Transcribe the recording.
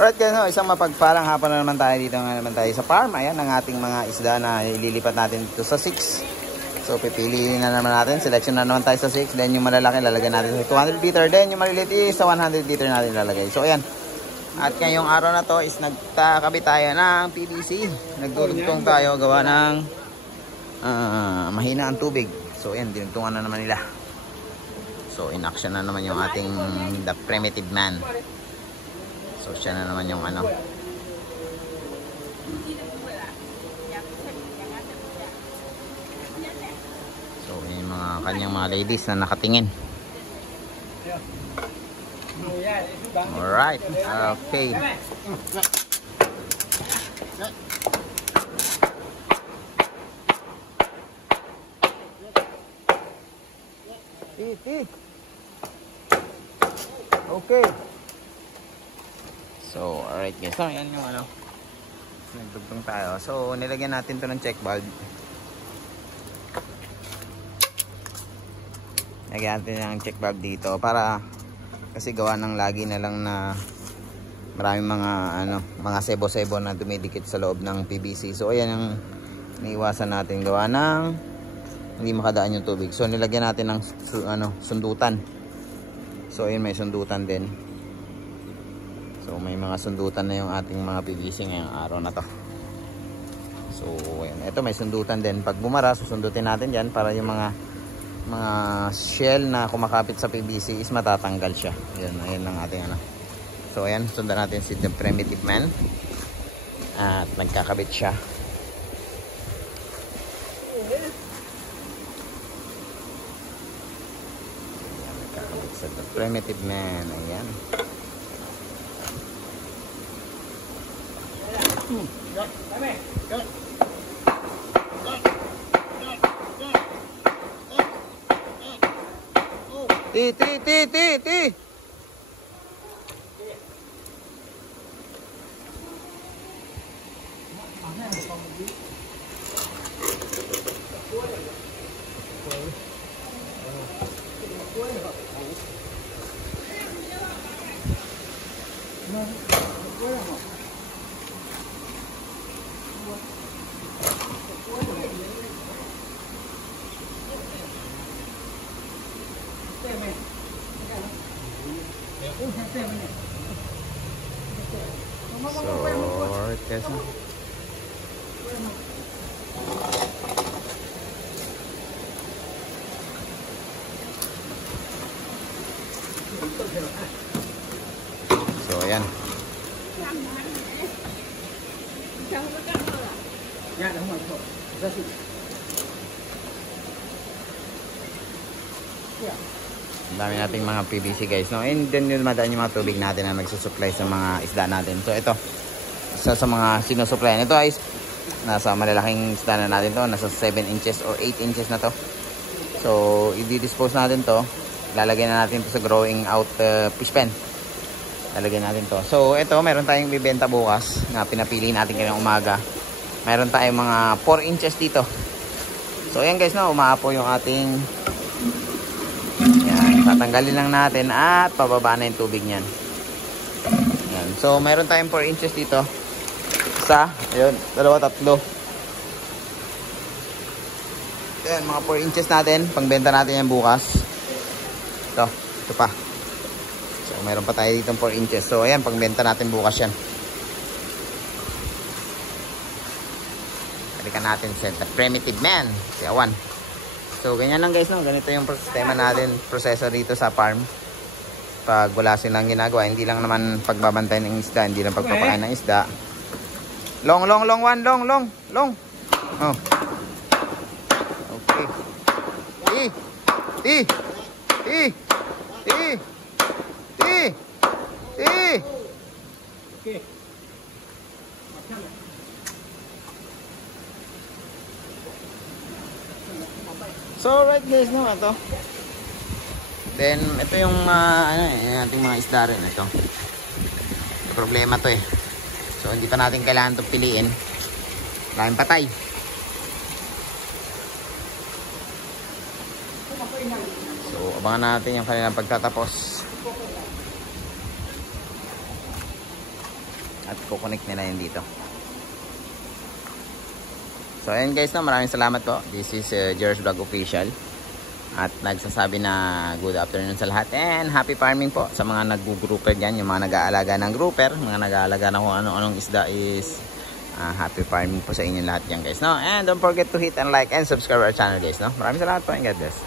Alright guys, no, isang mapagpalang hapon na naman tayo dito naman tayo sa farm. Ayan ang ating mga isda na ililipat natin dito sa 6. So pipili na naman natin, selection na naman tayo sa 6. Then yung malalaki lalagyan natin sa 200 liter. Then yung maliliit is sa 100 liter natin lalagay. So ayan. At ngayong araw na to is nagtakabit tayo ng PVC. Nagdurugtong tayo gawa ng mahina ang tubig. So ayan, dinugtungan na naman nila. So in action na naman yung ating the primitive man. So siya na naman yung ano. So yung mga kanyang mga ladies na nakatingin. Alright, okay. Okay. So, alright guys. So, yan yung ano. Nagdugtong tayo. So, nilagyan natin to ng check valve. Lagyan natin ng check valve dito para kasi gawa ng lagi na lang na maraming mga ano, mga sebo-sebo na dumidikit sa loob ng PVC. So, ayan yung iniiwasan natin gawa ng hindi makadaan yung tubig. So, nilagyan natin ng sundutan. So, ayun may sundutan din. So may mga sundutan na yung ating mga PVC ngayong araw na to. So ayan, ito may sundutan din. Pag bumara, susundutin natin dyan para yung mga shell na kumakapit sa PVC is matatanggal siya. Ayan ang ating ano. So ayan, sundan natin si the primitive man. At nagkakabit siya. Ayan, nagkakabit sa the primitive man. Ayan. Ti. So, alright guys. So, ayan. Ang dami nating mga PVC guys, no? And then yun madaan yung mga tubig natin na nagsusupply sa mga isda natin. So ito, isa sa mga sinusupply ito ay nasa malalaking isda na natin to, nasa 7 inches or 8 inches na to. So i-dispose natin to, lalagyan na natin to sa growing out fish pen. Lalagyan natin to. So ito, meron tayong bibenta bukas na pinapili natin ngayong umaga. Meron tayong mga 4 inches dito. So ayan guys, no, umaapo yung ating tatanggalin lang natin at pababa na yung tubig niyan. Yan. So meron tayong 4 inches dito. Isa, ayun, dalawa, tatlo. Yan, mga 4 inches natin. Pangbenta natin yan bukas. Ito pa. So meron pa tayo dito 4 inches. So ayan, pangbenta natin bukas yan. Balikan natin sa the primitive man. Si Awan. So ganyan lang guys, no? Ganito yung sistema natin, proseso dito sa farm. Pag wala silang ginagawa, hindi lang naman pagbabantay ng isda, hindi lang pagpapakain ng isda. Long. Oh. Okay. Okay. So right guys, no, ito. Then ito yung ating mga isda rin ito. Problema to eh. So hindi pa natin kailangan 'tong piliin. Lain patay. So abangan natin yung kanilang pagtatapos. at kukonek nila yun dito. So ayan guys, no, maraming salamat po. This is Jer's Vlog Official. At nagsasabi na good afternoon sa lahat and happy farming po sa mga nag-grouper dyan, yung mga nag-aalaga ng grouper, mga nag-aalaga ng kung ano-anong isda is happy farming po sa inyo lahat dyan guys, no? And don't forget to hit and like and subscribe our channel guys, no? Maraming salamat po and God bless.